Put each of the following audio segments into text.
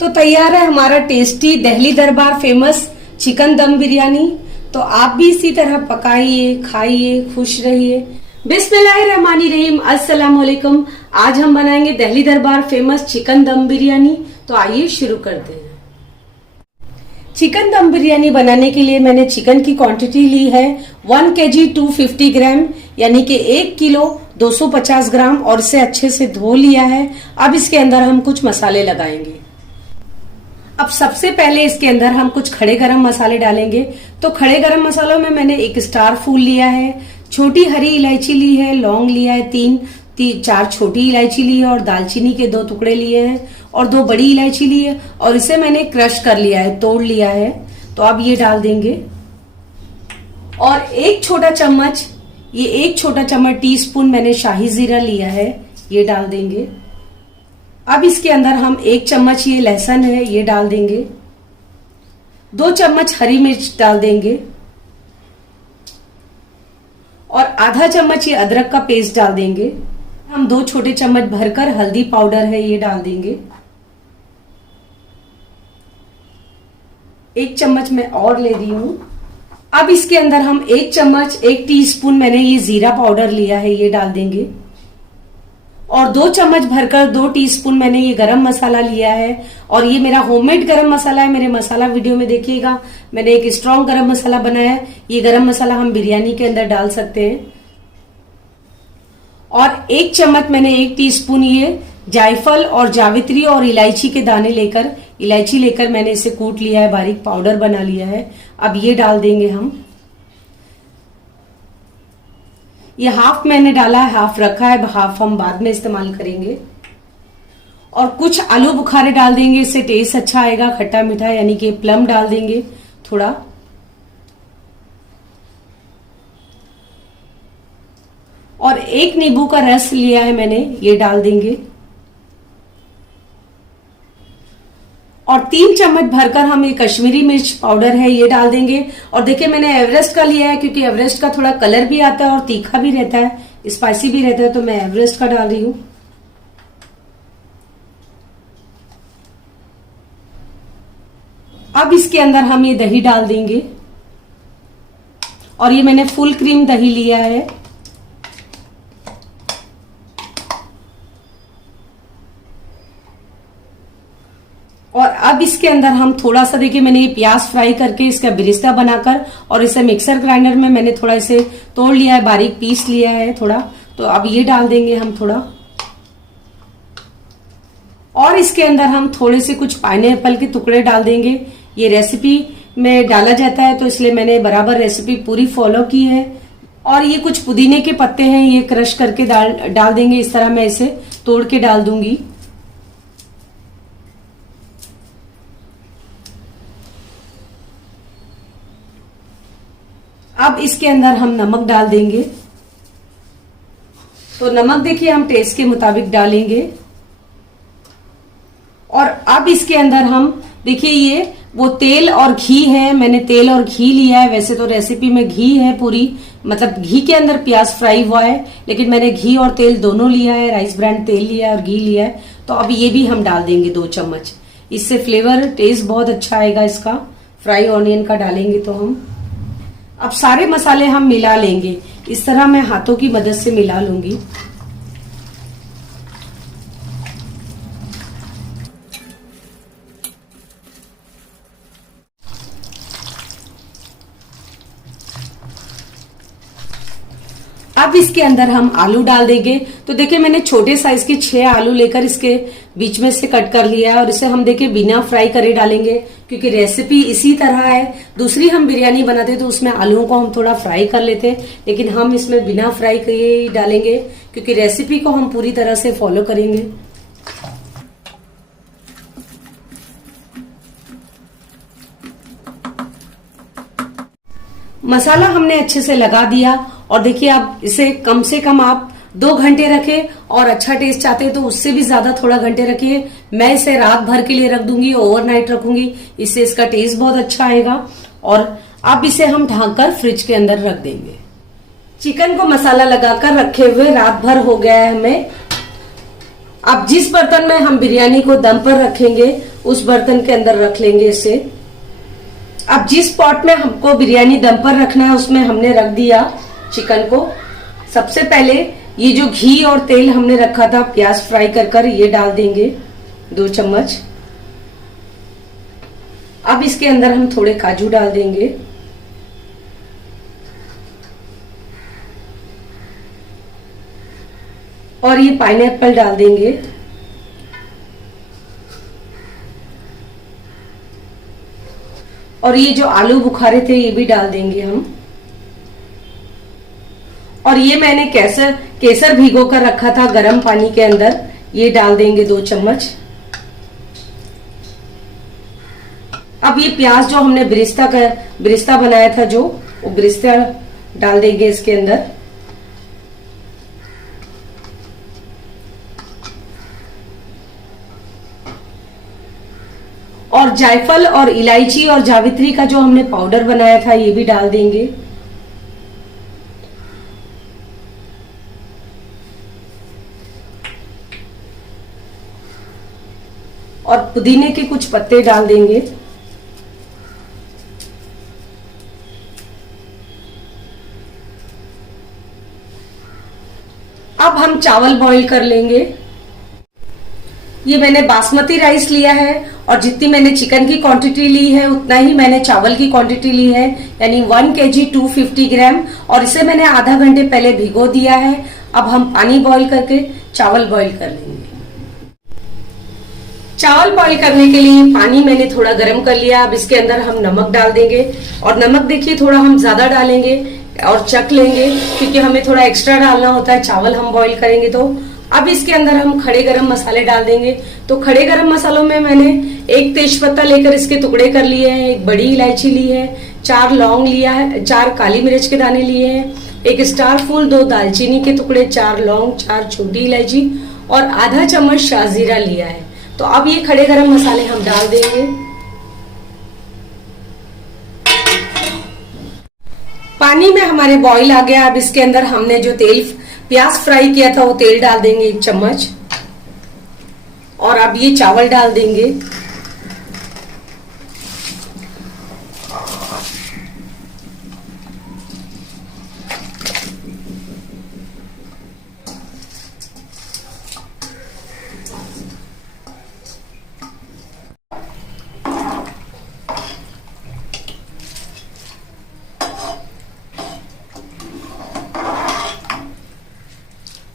तो तैयार है हमारा टेस्टी दिल्ली दरबार फेमस चिकन दम बिरयानी। तो आप भी इसी तरह पकाइए, खाइए, खुश रहिए। बिस्मिल्लाहिर्रहमानिर्रहीम, अस्सलाम वालेकुम। आज हम बनाएंगे दिल्ली दरबार फेमस चिकन दम बिरयानी। तो आइए शुरू करते हैं। चिकन दम बिरयानी बनाने के लिए मैंने चिकन की क्वांटिटी ली है 1 kg 250 ग्राम, यानी कि 1 किलो 250 ग्राम, और इसे अच्छे से धो लिया है। अब इसके अंदर हम कुछ मसाले लगाएंगे। अब सबसे पहले इसके अंदर हम कुछ खड़े गरम मसाले डालेंगे। तो खड़े गरम मसालों में मैंने एक स्टार फूल लिया है, छोटी हरी इलायची ली है, लौंग लिया है, 4 छोटी इलायची ली है, और दालचीनी के 2 टुकड़े लिए हैं, और 2 बड़ी इलायची ली है, और इसे मैंने क्रश कर लिया है, तोड़ लिया है। तो अब ये डाल देंगे। और एक छोटा चम्मच टीस्पून मैंने शाही जीरा लिया है, ये डाल देंगे। अब इसके अंदर हम 1 चम्मच ये लहसुन है, ये डाल देंगे। 2 चम्मच हरी मिर्च डाल देंगे, और आधा चम्मच ये अदरक का पेस्ट डाल देंगे। हम 2 छोटे चम्मच भरकर हल्दी पाउडर है, ये डाल देंगे। 1 चम्मच मैं और ले रही हूं। अब इसके अंदर हम 1 टीस्पून मैंने ये जीरा पाउडर लिया है, ये डाल देंगे। और 2 चम्मच भरकर 2 टीस्पून मैंने ये गरम मसाला लिया है, और ये मेरा होममेड गरम मसाला है। मेरे मसाला वीडियो में देखिएगा, मैंने एक स्ट्रॉन्ग गरम मसाला बनाया है। ये गरम मसाला हम बिरयानी के अंदर डाल सकते हैं। और 1 चम्मच मैंने 1 टीस्पून ये जायफल और जावित्री और इलायची के दाने इलायची लेकर मैंने इसे कूट लिया है, बारीक पाउडर बना लिया है। अब ये डाल देंगे हम। ये हाफ मैंने डाला है, हाफ रखा है, हाफ हम बाद में इस्तेमाल करेंगे। और कुछ आलू बुखारे डाल देंगे, इससे टेस्ट अच्छा आएगा, खट्टा मीठा, यानी कि प्लम डाल देंगे थोड़ा। और 1 नींबू का रस लिया है मैंने, ये डाल देंगे। और 3 चम्मच भरकर हम ये कश्मीरी मिर्च पाउडर है, ये डाल देंगे। और देखिए मैंने एवरेस्ट का लिया है, क्योंकि एवरेस्ट का थोड़ा कलर भी आता है और तीखा भी रहता है, स्पाइसी भी रहता है, तो मैं एवरेस्ट का डाल रही हूं। अब इसके अंदर हम ये दही डाल देंगे, और ये मैंने फुल क्रीम दही लिया है। और अब इसके अंदर हम थोड़ा सा, देखिए मैंने ये प्याज फ्राई करके इसका बिरिस्ता बनाकर, और इसे मिक्सर ग्राइंडर में मैंने थोड़ा इसे तोड़ लिया है, बारीक पीस लिया है थोड़ा। तो अब ये डाल देंगे हम थोड़ा। और इसके अंदर हम थोड़े से कुछ पाइनएप्पल के टुकड़े डाल देंगे। ये रेसिपी में डाला जाता है, तो इसलिए मैंने बराबर रेसिपी पूरी फॉलो की है। और ये कुछ पुदीने के पत्ते हैं, ये क्रश करके डाल देंगे। इस तरह मैं इसे तोड़ के डाल दूंगी। अब इसके अंदर हम नमक डाल देंगे। तो नमक देखिए हम टेस्ट के मुताबिक डालेंगे। और अब इसके अंदर हम देखिए ये वो तेल और घी है, मैंने तेल और घी लिया है। वैसे तो रेसिपी में घी है पूरी, मतलब घी के अंदर प्याज फ्राई हुआ है, लेकिन मैंने घी और तेल दोनों लिया है। राइस ब्रांड तेल लिया है और घी लिया है। तो अब ये भी हम डाल देंगे 2 चम्मच। इससे फ्लेवर टेस्ट बहुत अच्छा आएगा इसका। फ्राई ऑनियन का डालेंगे तो हम अब सारे मसाले हम मिला लेंगे। इस तरह मैं हाथों की मदद से मिला लूंगी। अब इसके अंदर हम आलू डाल देंगे। तो देखिए मैंने छोटे साइज के 6 आलू लेकर इसके बीच में से कट कर लिया है, और इसे हम देखिए बिना फ्राई करे डालेंगे, क्योंकि रेसिपी इसी तरह है। दूसरी हम बिरयानी बनाते तो उसमें आलूओं को हम थोड़ा फ्राई कर लेते, लेकिन हम इसमें बिना फ्राई किए ही डालेंगे, क्योंकि रेसिपी को हम पूरी तरह से फॉलो करेंगे। मसाला हमने अच्छे से लगा दिया, और देखिए आप इसे कम से कम आप 2 घंटे रखें, और अच्छा टेस्ट चाहते हैं तो उससे भी ज्यादा थोड़ा घंटे रखिए। मैं इसे रात भर के लिए रख दूंगी, ओवरनाइट रखूंगी, इससे इसका टेस्ट बहुत अच्छा आएगा। और अब इसे हम ढककर फ्रिज के अंदर रख देंगे। चिकन को मसाला लगाकर रखे हुए रात भर हो गया है हमें। अब जिस बर्तन में हम बिरयानी को दम पर रखेंगे उस बर्तन के अंदर रख लेंगे इसे। अब जिस पॉट में हमको बिरयानी दम पर रखना है उसमें हमने रख दिया चिकन को। सबसे पहले ये जो घी और तेल हमने रखा था प्याज फ्राई कर ये डाल देंगे 2 चम्मच। अब इसके अंदर हम थोड़े काजू डाल देंगे और ये पाइनएप्पल डाल देंगे। और ये जो आलू बुखारे थे ये भी डाल देंगे हम। और ये मैंने केसर भिगो कर रखा था गर्म पानी के अंदर, ये डाल देंगे 2 चम्मच। अब ये प्याज जो हमने बिरिस्ता बनाया था जो, वो बिरिस्ता डाल देंगे इसके अंदर। और जायफल और इलायची और जावित्री का जो हमने पाउडर बनाया था ये भी डाल देंगे। और पुदीने के कुछ पत्ते डाल देंगे। अब हम चावल बॉईल कर लेंगे। ये मैंने बासमती राइस लिया है और जितनी मैंने चिकन की क्वांटिटी ली है उतना ही मैंने चावल की क्वांटिटी ली है, यानी 1 kg 250 ग्राम। और इसे मैंने आधा घंटे पहले भिगो दिया है। अब हम पानी बॉईल करके चावल बॉईल कर लेंगे। चावल बॉईल करने के लिए पानी मैंने थोड़ा गर्म कर लिया। अब इसके अंदर हम नमक डाल देंगे और नमक देखिए थोड़ा हम ज्यादा डालेंगे और चख लेंगे क्योंकि हमें थोड़ा एक्स्ट्रा डालना होता है चावल हम बॉईल करेंगे तो। अब इसके अंदर हम खड़े गरम मसाले डाल देंगे। तो खड़े गरम मसालों में मैंने 1 तेजपत्ता लेकर इसके टुकड़े कर लिए हैं, 1 बड़ी इलायची ली है, 4 लौंग लिया है, 4 काली मिर्च के दाने लिए हैं, 1 स्टार फूल, 2 दालचीनी के टुकड़े, 4 लौंग, 4 छोटी इलायची और आधा चम्मच शाहजीरा लिया है। तो अब ये खड़े गरम मसाले हम डाल देंगे। पानी में हमारे बॉईल आ गया। अब इसके अंदर हमने जो प्याज फ्राई किया था वो तेल डाल देंगे 1 चम्मच। और अब ये चावल डाल देंगे।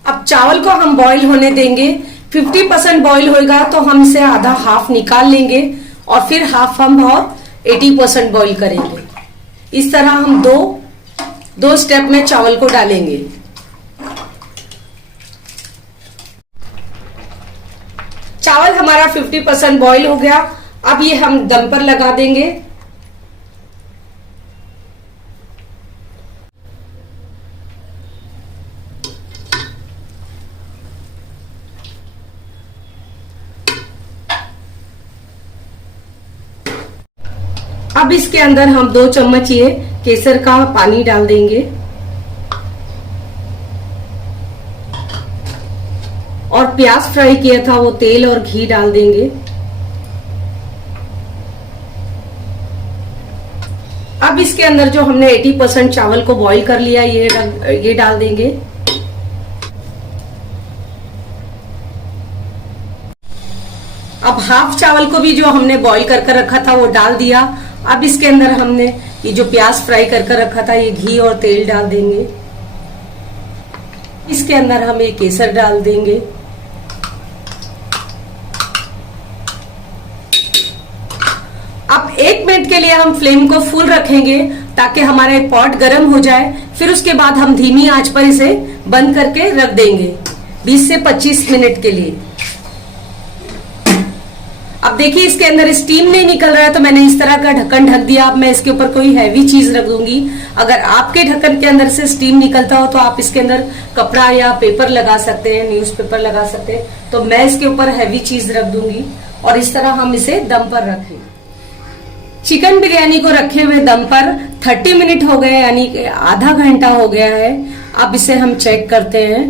अब चावल को हम बॉईल होने देंगे। 50% बॉईल होएगा तो हम इसे आधा हाफ निकाल लेंगे और फिर हाफ हम और 80% बॉईल करेंगे। इस तरह हम दो स्टेप में चावल को डालेंगे। चावल हमारा 50% बॉईल हो गया। अब ये हम दम पर लगा देंगे। अब इसके अंदर हम 2 चम्मच ये केसर का पानी डाल देंगे और प्याज फ्राई किया था वो तेल और घी डाल देंगे। अब इसके अंदर जो हमने 80% चावल को बॉईल कर लिया ये डाल देंगे। अब हाफ चावल को भी जो हमने बॉईल कर रखा था वो डाल दिया। अब इसके अंदर हमने ये जो प्याज फ्राई कर रखा था ये घी और तेल डाल देंगे। इसके अंदर हम ये केसर डाल देंगे। अब 1 मिनट के लिए हम फ्लेम को फुल रखेंगे ताकि हमारे पॉट गर्म हो जाए। फिर उसके बाद हम धीमी आंच पर इसे बंद करके रख देंगे 20 से 25 मिनट के लिए। अब देखिए इसके अंदर स्टीम नहीं निकल रहा है तो मैंने इस तरह का ढक्कन ढक दिया। अब मैं इसके ऊपर कोई हैवी चीज रख दूंगी। अगर आपके ढक्कन के अंदर से स्टीम निकलता हो तो आप इसके अंदर कपड़ा या पेपर लगा सकते हैं, न्यूज़पेपर लगा सकते हैं। तो मैं इसके ऊपर हैवी चीज रख दूंगी और इस तरह हम इसे दम पर रखें। चिकन बिरयानी को रखे हुए दम पर 30 मिनट हो गए, यानी कि आधा घंटा हो गया है। अब इसे हम चेक करते हैं।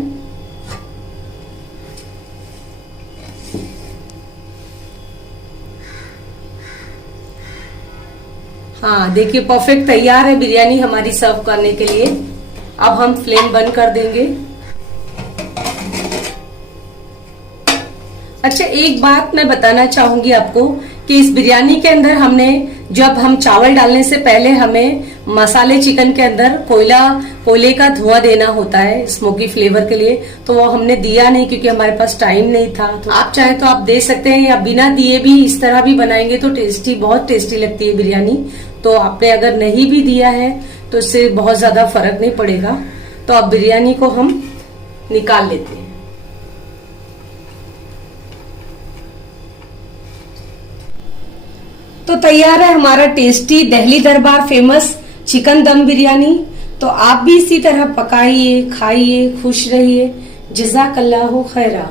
हाँ देखिए, परफेक्ट तैयार है बिरयानी हमारी सर्व करने के लिए। अब हम फ्लेम बंद कर देंगे। अच्छा, एक बात मैं बताना चाहूंगी आपको कि इस बिरयानी के अंदर हमने, जब हम चावल डालने से पहले हमें मसाले चिकन के अंदर कोयले का धुआं देना होता है स्मोकी फ्लेवर के लिए, तो वो हमने दिया नहीं क्योंकि हमारे पास टाइम नहीं था। तो आप चाहें तो आप दे सकते हैं, या बिना दिए भी इस तरह भी बनाएंगे तो बहुत टेस्टी लगती है बिरयानी। तो आपने अगर नहीं भी दिया है तो इससे बहुत ज्यादा फर्क नहीं पड़ेगा। तो अब बिरयानी को हम निकाल लेते हैं। तो तैयार है हमारा टेस्टी दिल्ली दरबार फेमस चिकन दम बिरयानी। तो आप भी इसी तरह पकाइए, खाइए, खुश रहिए। जज़ाकल्लाहु खैरा।